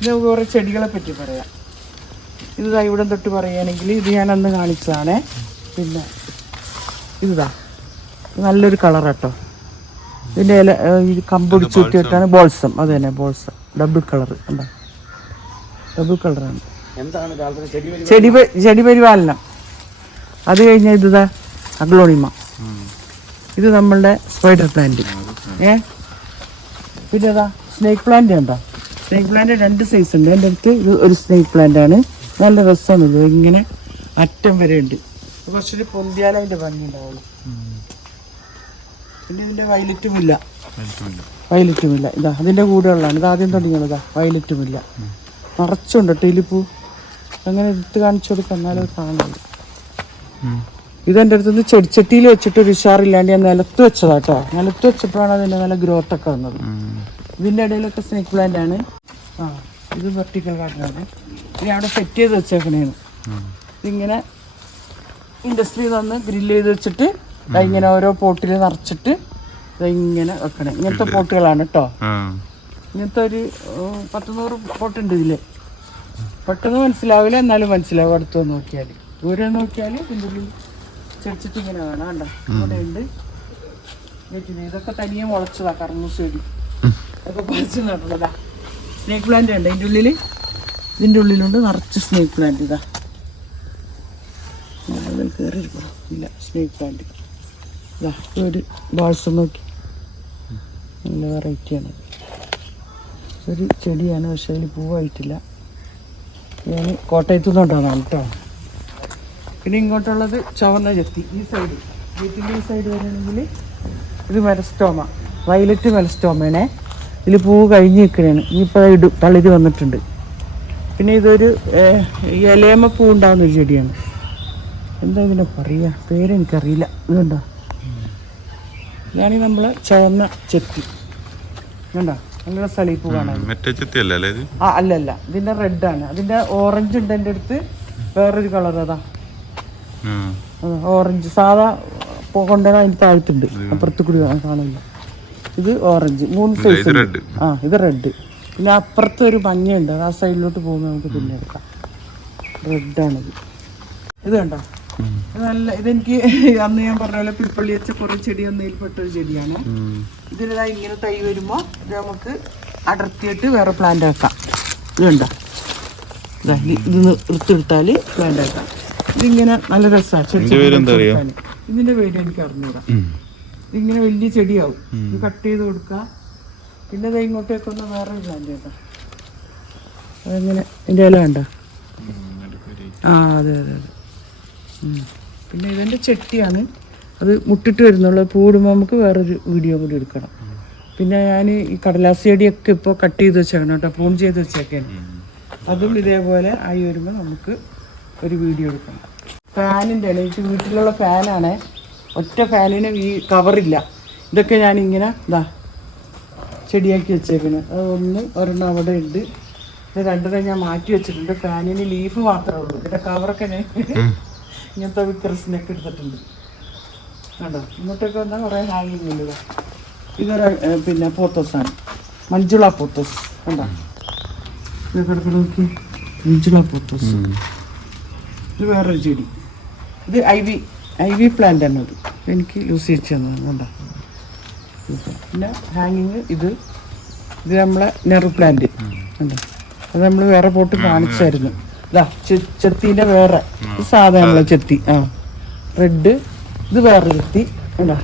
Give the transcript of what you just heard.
ഇത് കുറേ ചെടികളെ പറ്റി പറയാം. ഇത് ഇവിടെ തൊട്ട് പറയുകയാണെങ്കിൽ ഇത് ഞാൻ അന്ന് കാണിച്ചതാണ്. പിന്നെ ഇതാ നല്ലൊരു കളറാട്ടോ. ഇതിൻ്റെ ഇല കമ്പൊടിച്ച് കുത്തിയിട്ടാണ് ബോൾസം. അത് തന്നെ ബോൾസം, ഡബിൾ കളർ ഉണ്ടോ, ഡബിൾ കളറാണ്. ചെടി പരിപാലനം. അത് കഴിഞ്ഞാൽ ഇതാ അഗ്ലോണിമ. ഇത് നമ്മളുടെ സ്പൈഡർ പ്ലാന്റ്. പിന്നെ അതാ സ്നേക്ക് പ്ലാന്റ് ഉണ്ടോ. സ്നേക്ക് പ്ലാന്റ് 2 സൈസ് ഉണ്ട്. എൻ്റെ അടുത്ത് ഇത് ഒരു സ്നേക്ക് പ്ലാന്റ് ആണ്. നല്ല രസമാണ്. ഇത് ഇങ്ങനെ അറ്റം വരെ ഉണ്ട്. കുറച്ചൊരു പൊന്തിയാലും അതിൻ്റെ ഭംഗി ഉണ്ടാവുള്ളൂ. പിന്നെ ഇതിൻ്റെ വയലറ്റുമില്ല. ഇതാ അതിൻ്റെ കൂടെ ഉള്ളതാണ്. ഇത് ആദ്യം തുടങ്ങിയുള്ളതാ വയലറ്റുമില്ല. നിറച്ചുണ്ട് ടീലിപ്പൂ. അങ്ങനെ എടുത്ത് കാണിച്ചു കൊടുക്കാം, എന്നാലും കാണുള്ളൂ. ഇതെൻ്റെ അടുത്തുനിന്ന് ചെടിച്ചട്ടിയിൽ വെച്ചിട്ട് ഒരു ഉഷാറില്ലാണ്ട് ഞാൻ നിലത്ത് വെച്ചതാട്ടോ. നിലത്ത് വെച്ചപ്പോഴാണ് അതിൻ്റെ നല്ല ഗ്രോത്ത് ഒക്കെ വന്നത്. ഇതിൻ്റെ ഇടയിലൊക്കെ സ്നേക്ക് പ്ലാന്റ് ആണ്. ഇത് വെർട്ടിക്കൽ ഗാർഡനാണ്. ഇത് അവിടെ സെറ്റ് ചെയ്ത് വെച്ചേക്കണേന്ന്. ഇതിങ്ങനെ ഇൻഡസ്ട്രിയിൽ നിന്ന് ഗ്രില്ല് ചെയ്ത് വെച്ചിട്ട് ഇങ്ങനെ ഓരോ പോട്ടിൽ നിറച്ചിട്ട് ഇങ്ങനെ വെക്കണേ. ഇങ്ങനത്തെ പോട്ടുകളാണ് കേട്ടോ. ഇങ്ങനത്തെ ഒരു 10-100 പോട്ടുണ്ട് ഇതിൽ. പെട്ടെന്ന് മനസ്സിലാവില്ല, എന്നാലും മനസ്സിലാവും അടുത്ത് നോക്കിയാൽ. ദൂരെ നോക്കിയാൽ ഇതിൻ്റെ ഉള്ളിൽ ചെടിച്ചിട്ട് ഇങ്ങനെ വേണം. കണ്ടോ ഇവിടെ ഉണ്ട്. ഇതൊക്കെ തനിയെ മുളച്ചതാ. കർമ്മൂസ ചെടി അതൊക്കെ പറിച്ച് നട്ടുള്ളതാ. സ്നേക്ക് പ്ലാന്റ് ഉണ്ട് ഇതിൻ്റെ ഉള്ളിലുണ്ട് നിറച്ച് സ്നേക്ക് പ്ലാന്റ്. ഇതാ കയറി ഇല്ല സ്നേക്ക് പ്ലാന്റ്. ഇതാ ഒരു ബാൾസം നോക്കി, നല്ല വെറൈറ്റിയാണ്. ഒരു ചെടിയാണ്, പക്ഷേ അതിൽ പൂവായിട്ടില്ല. ഞാൻ കോട്ടയത്തു നിന്നുണ്ടാകുന്നതാണ് കേട്ടോ. പിന്നെ ഇങ്ങോട്ടുള്ളത് ചുവന്ന ചെത്തി. ഈ സൈഡ് വീട്ടിൻ്റെ ഈ സൈഡ് വരണമെങ്കിൽ ഇത് മെലസ്റ്റോമ, വയലറ്റ് മെലസ്റ്റോമേനെ. ഇതിൽ പൂവ് കഴിഞ്ഞ് നിൽക്കണേണ്. ഇനിയിപ്പോൾ തളിര് വന്നിട്ടുണ്ട്. പിന്നെ ഇതൊരു ഇലയമ്മ പൂ ഉണ്ടാകുന്നൊരു ചെടിയാണ്. എന്താ ഇതിനെ പറയുക, പേരെനിക്കറിയില്ല. ഇതുണ്ടോ, ഇതാണ് നമ്മൾ ചുവന്ന ചെത്തി. കണ്ടോ നല്ല സളീപ്പ് കാണാൻ. അല്ലല്ല, ഇതിന്റെ റെഡാണ്. അതിന്റെ ഓറഞ്ച് ഉണ്ട് എൻ്റെ അടുത്ത്. വേറൊരു കളർ അതാ ഓറഞ്ച്. സാധാ കൊണ്ടുവരാൻ അതിന് താഴ്ത്തുണ്ട്, അപ്പുറത്ത് കൂടി കാണില്ല. ഇത് ഓറഞ്ച് 3 സൈസ് ഉണ്ട്. ഇത് റെഡ്. പിന്നെ അപ്പുറത്ത് ഒരു മഞ്ഞയുണ്ട്. ആ സൈഡിലോട്ട് പോകുമ്പോൾ നമുക്ക് പിന്നെ എടുക്കാം. റെഡാണിത്. ഇത് കണ്ടോ, നല്ല. ഇതെനിക്ക് അന്ന് ഞാൻ പറഞ്ഞ പോലെ പിപ്പള്ളി വെച്ച കുറേ ചെടി ഒന്നതിൽപ്പെട്ടൊരു ചെടിയാണ്. ഇതിലിതാ ഇങ്ങനെ തൈ വരുമ്പോൾ ഇത് നമുക്ക് അടർത്തിയിട്ട് വേറെ പ്ലാന്റ് ആക്കാം. ഇത് കണ്ടോ, ഇത് എടുത്തെടുത്താൽ പ്ലാന്റ് ആക്കാം. ഇതിങ്ങനെ നല്ല രസമാണ്. ഇതിന്റെ പേര് എനിക്ക് അറിഞ്ഞൂടാ. ഇതിങ്ങനെ വലിയ ചെടിയാവും. ഇത് കട്ട് ചെയ്ത് കൊടുക്കാം. പിന്നെ ഇത് ഇങ്ങോട്ടേക്കൊന്ന് വേറെ പ്ലാന്റ് ആക്കാം. അതെങ്ങനെ ഇതിൻ്റെ ഇല വേണ്ട. അതെ. പിന്നെ ഇതിൻ്റെ ചെട്ടിയാണ്. അത് മുട്ടിട്ട് വരുന്നുള്ളൂ. പൂടുമ്പോൾ നമുക്ക് വേറൊരു വീഡിയോ കൂടി എടുക്കണം. പിന്നെ ഞാൻ ഈ കടലാസ് ചെടിയൊക്കെ ഇപ്പോൾ കട്ട് ചെയ്ത് വെച്ചേക്കണം കേട്ടോ, പ്രൂൺ ചെയ്ത് വെച്ചേക്കാണ്. അതും ഇതേപോലെ ആയി വരുമ്പോൾ നമുക്ക് ഒരു വീഡിയോ എടുക്കണം. ഫാനിൻ്റെ എനിക്ക് വീട്ടിലുള്ള ഫാനാണ്. ഒറ്റ ഫാനിന് ഈ കവറില്ല. ഇതൊക്കെ ഞാനിങ്ങനെ ചെടിയാക്കി വെച്ചേക്കണം. അത് ഒരെണ്ണം അവിടെ ഉണ്ട്. ഇത് 2 ഞാൻ മാറ്റി വെച്ചിട്ടുണ്ട്. ഫാനിന് ലീഫ് മാത്രമേ ഉള്ളൂ. ഇതിൻ്റെ കവറൊക്കെ ഞാൻ ഇങ്ങനത്തെ വിക്രസിനൊക്കെ എടുത്തിട്ടുണ്ട്. കണ്ടോ, ഇങ്ങോട്ടൊക്കെ വന്നാൽ കുറേ ഹാങ്ങിങ് ഉണ്ട്. ഇതൊരു പിന്നെ പോത്തോസാണ്, മഞ്ജുള പോത്തോസ്. കണ്ടോ ഇത് കിടക്ക് നോക്കി, മഞ്ജുള പോത്തോസ്. ഇത് വേറൊരു ചെടി. ഇത് ഐ വി പ്ലാന്റ് ആണ്. ഇത് എനിക്ക് യൂസ് ചെയ്ത് തന്നതാണ്. കണ്ടോ. പിന്നെ ഹാങ്ങിങ് ഇത് നമ്മളെ നെറു പ്ലാന്റ്. കണ്ടോ, അത് നമ്മൾ വേറെ പോട്ട് കാണിച്ചായിരുന്നു. ഇതാ ചെത്തീൻ്റെ വേറെ. ഇത് സാധാ നമ്മളെ ചെത്തി. റെഡ്. ഇത് വേറെ ചെത്തി. കണ്ടോ.